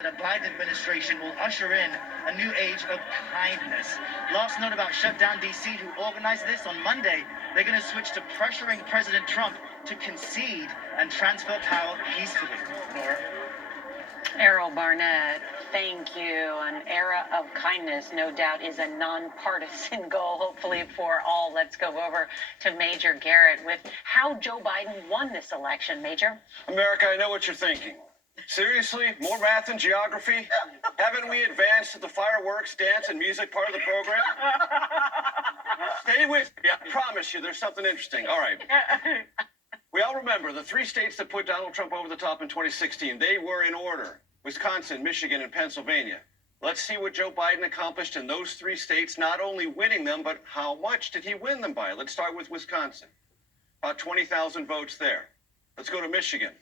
The Biden administration will usher in a new age of kindness. Last note about Shutdown DC, who organized this on Monday, they're going to switch to pressuring President Trump to concede and transfer power peacefully. Nora? Errol Barnett, thank you. An era of kindness, no doubt, is a nonpartisan goal, hopefully for all. Let's go over to Major Garrett with how Joe Biden won this election. Major? America, I know what you're thinking. Seriously? More math and geography? Haven't we advanced to the fireworks, dance, and music part of the program? Stay with me. I promise you there's something interesting. All right. We all remember the three states that put Donald Trump over the top in 2016. They were in order: Wisconsin, Michigan, and Pennsylvania. Let's see what Joe Biden accomplished in those three states, not only winning them, but how much did he win them by? Let's start with Wisconsin. About 20,000 votes there. Let's go to Michigan.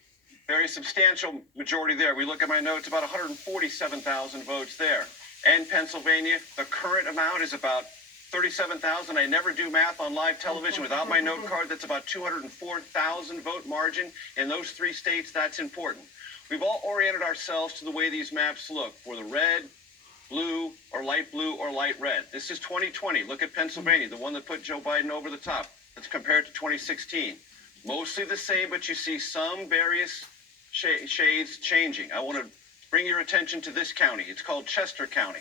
Very substantial majority there. We look at my notes, about 147,000 votes there. And Pennsylvania, the current amount is about 37,000. I never do math on live television without my note card. That's about 204,000 vote margin in those three states. That's important. We've all oriented ourselves to the way these maps look for the red, blue, or light red. This is 2020. Look at Pennsylvania, the one that put Joe Biden over the top. Let's compare it to 2016. Mostly the same, but you see some various shades changing. I want to bring your attention to this county. It's called Chester County.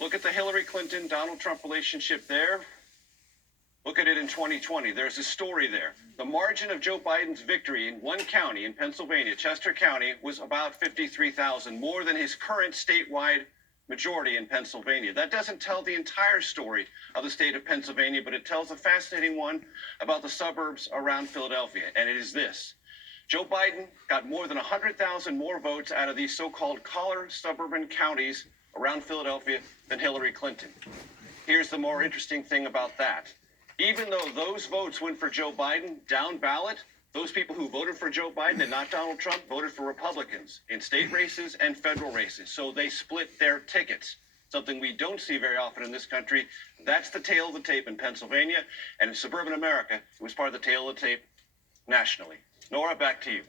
Look at the Hillary Clinton-Donald Trump relationship there. Look at it in 2020. There's a story there. The margin of Joe Biden's victory in one county in Pennsylvania, Chester County, was about 53,000, more than his current statewide majority in Pennsylvania. That doesn't tell the entire story of the state of Pennsylvania, but it tells a fascinating one about the suburbs around Philadelphia, and it is this. Joe Biden got more than 100,000 more votes out of these so-called collar suburban counties around Philadelphia than Hillary Clinton. Here's the more interesting thing about that. Even though those votes went for Joe Biden down ballot, those people who voted for Joe Biden and not Donald Trump voted for Republicans in state races and federal races. So they split their tickets, something we don't see very often in this country. That's the tail of the tape in Pennsylvania. And in suburban America, it was part of the tail of the tape nationally. Nora, back to you.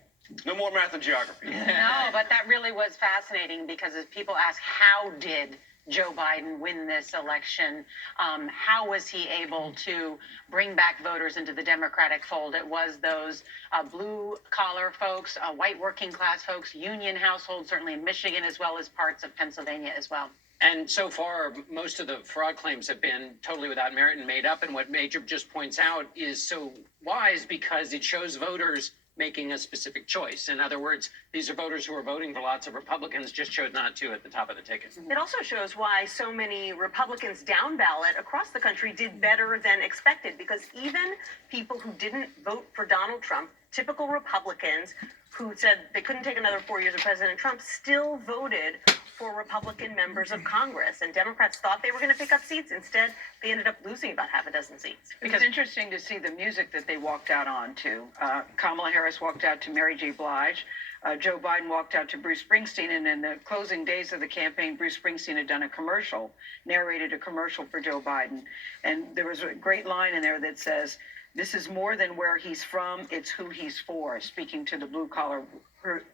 No more math and geography. No, but that really was fascinating because as people ask, how did Joe Biden win this election? How was he able to bring back voters into the Democratic fold? It was those blue-collar folks, white working-class folks, union households, certainly in Michigan, as well as parts of Pennsylvania as well. And so far, most of the fraud claims have been totally without merit and made up. And what Major just points out is so wise because it shows voters making a specific choice. In other words, these are voters who are voting for lots of Republicans, just chose not to at the top of the ticket. It also shows why so many Republicans down ballot across the country did better than expected, because even people who didn't vote for Donald Trump, typical Republicans who said they couldn't take another 4 years of President Trump, still voted for Republican members of Congress. And Democrats thought they were going to pick up seats. Instead, they ended up losing about half a dozen seats. It's interesting to see the music that they walked out on to. Kamala Harris walked out to Mary J. Blige. Joe Biden walked out to Bruce Springsteen. And in the closing days of the campaign, Bruce Springsteen had done a commercial, narrated a commercial for Joe Biden. And there was a great line in there that says, "This is more than where he's from, it's who he's for," speaking to the blue-collar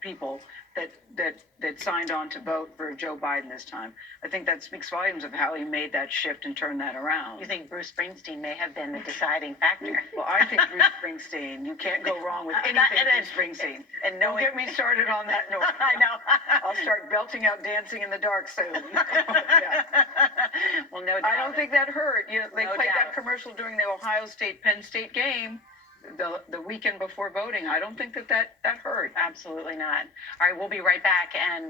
people that signed on to vote for Joe Biden this time. I think that speaks volumes of how he made that shift and turned that around. You think Bruce Springsteen may have been the deciding factor? Well, I think Bruce Springsteen, you can't go wrong with anything Bruce Springsteen. And Don't get me started on that note. I know. I'll start belting out Dancing in the Dark soon. Yeah. Well, no doubt. I don't think that hurt. You know, they No played doubt. that commercial during the Ohio State-Penn State game the weekend before voting. I don't think that hurt. Absolutely not. All right, we'll be right back and